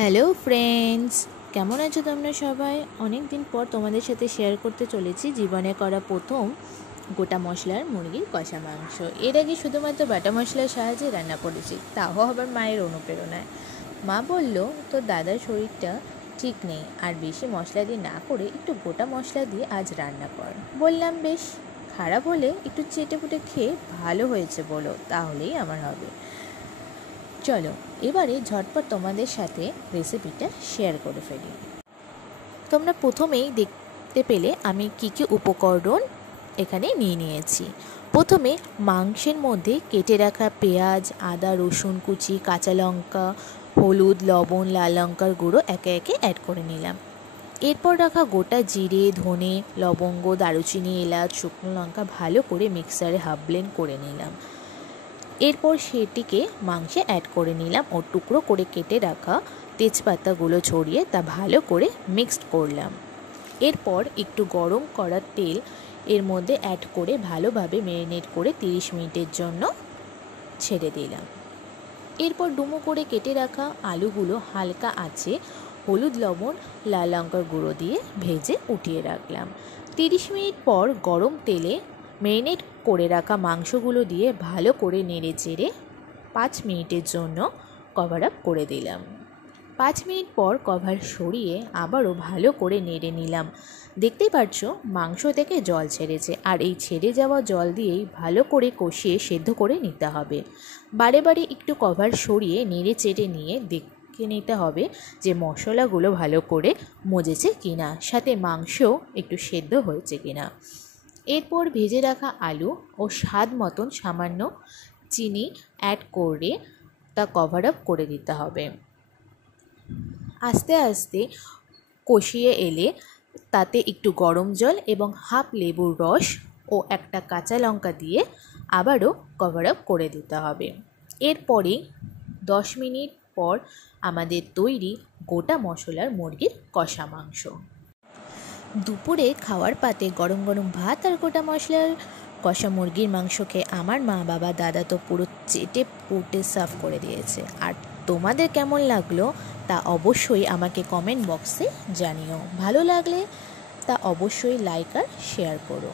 Hello friends, কেমন আছো তোমরা সবাই? অনেক দিন পর তোমাদের সাথে শেয়ার করতে চলেছি জীবনে করা প্রথম গোটা মশলার মুরগির কষা মাংস। এর আগে শুধুমাত্র বাটা মশলার সাহায্যে রান্না করেছি, তাও আবার মায়ের অনুপ্রেরণায়। মা বলল, তোর দাদার শরীরটা ঠিক নেই, আর বেশি মশলা দিয়ে না করে একটু গোটা মশলা দিয়ে আজ রান্না কর। বললাম বেশ, খারাপ হলে একটু চেটেপুটে খেয়ে ভালো হয়েছে বলো, তাহলেই আমার হবে। চলো এবারে ঝটপট তোমাদের সাথে রেসিপিটা শেয়ার করে ফেলি। তোমরা প্রথমেই দেখতে পেলে আমি কি কি উপকরণ এখানে নিয়েছি। প্রথমে মাংসের মধ্যে কেটে রাখা পেঁয়াজ, আদা, রসুন কুচি, কাঁচা লঙ্কা, হলুদ, লবণ, লাল লঙ্কার গুঁড়ো একে একে অ্যাড করে নিলাম। এরপর রাখা গোটা জিরে, ধনে, লবঙ্গ, দারুচিনি, এলাচ, শুকনো লঙ্কা ভালো করে মিক্সারে হাফ ব্লেন্ড করে নিলাম। এরপর সেটিকে মাংসে অ্যাড করে নিলাম ও টুকরো করে কেটে রাখা তেজপাতাগুলো ছড়িয়ে তা ভালো করে মিক্সড করলাম। এরপর একটু গরম করা তেল এর মধ্যে অ্যাড করে ভালোভাবে ম্যারিনেট করে 30 মিনিটের জন্য ছেড়ে দিলাম। এরপর ডুমো করে কেটে রাখা আলুগুলো হালকা আঁচে হলুদ, লবণ, লাল লঙ্কার গুঁড়ো দিয়ে ভেজে উঠিয়ে রাখলাম। 30 মিনিট পর গরম তেলে ম্যারিনেট করে রাখা মাংসগুলো দিয়ে ভালো করে নেড়ে চেড়ে 5 মিনিটের জন্য কভার আপ করে দিলাম। 5 মিনিট পর কভার সরিয়ে আবারও ভালো করে নেড়ে নিলাম। দেখতেই পাচ্ছ মাংস থেকে জল ছেড়েছে, আর এই ছেড়ে যাওয়া জল দিয়েই ভালো করে কষিয়ে সেদ্ধ করে নিতে হবে। বারে বারে একটু কভার সরিয়ে নেড়ে চেড়ে নিয়ে দেখে নিতে হবে যে মশলাগুলো ভালো করে মজেছে কিনা, সাথে মাংসও একটু সেদ্ধ হয়েছে কিনা। এরপর ভেজে রাখা আলু ও স্বাদ মতন সামান্য চিনি অ্যাড করে তা কভার আপ করে দিতে হবে। আস্তে আস্তে কষিয়ে এলে তাতে একটু গরম জল এবং হাফ লেবুর রস ও একটা কাঁচা লঙ্কা দিয়ে আবারও কভার আপ করে দিতে হবে। এরপরে 10 মিনিট পর আমাদের তৈরি গোটা মশলার মুরগির কষা মাংস। দুপুরে খাওয়ার পাতে গরম গরম ভাত আর গোটা মশলার কষা মুরগির মাংসকে আমার মা, বাবা, দাদা তো পুরো চেটে পুটে সার্ভ করে দিয়েছে। আর তোমাদের কেমন লাগলো তা অবশ্যই আমাকে কমেন্ট বক্সে জানিও। ভালো লাগলে তা অবশ্যই লাইক আর শেয়ার করো।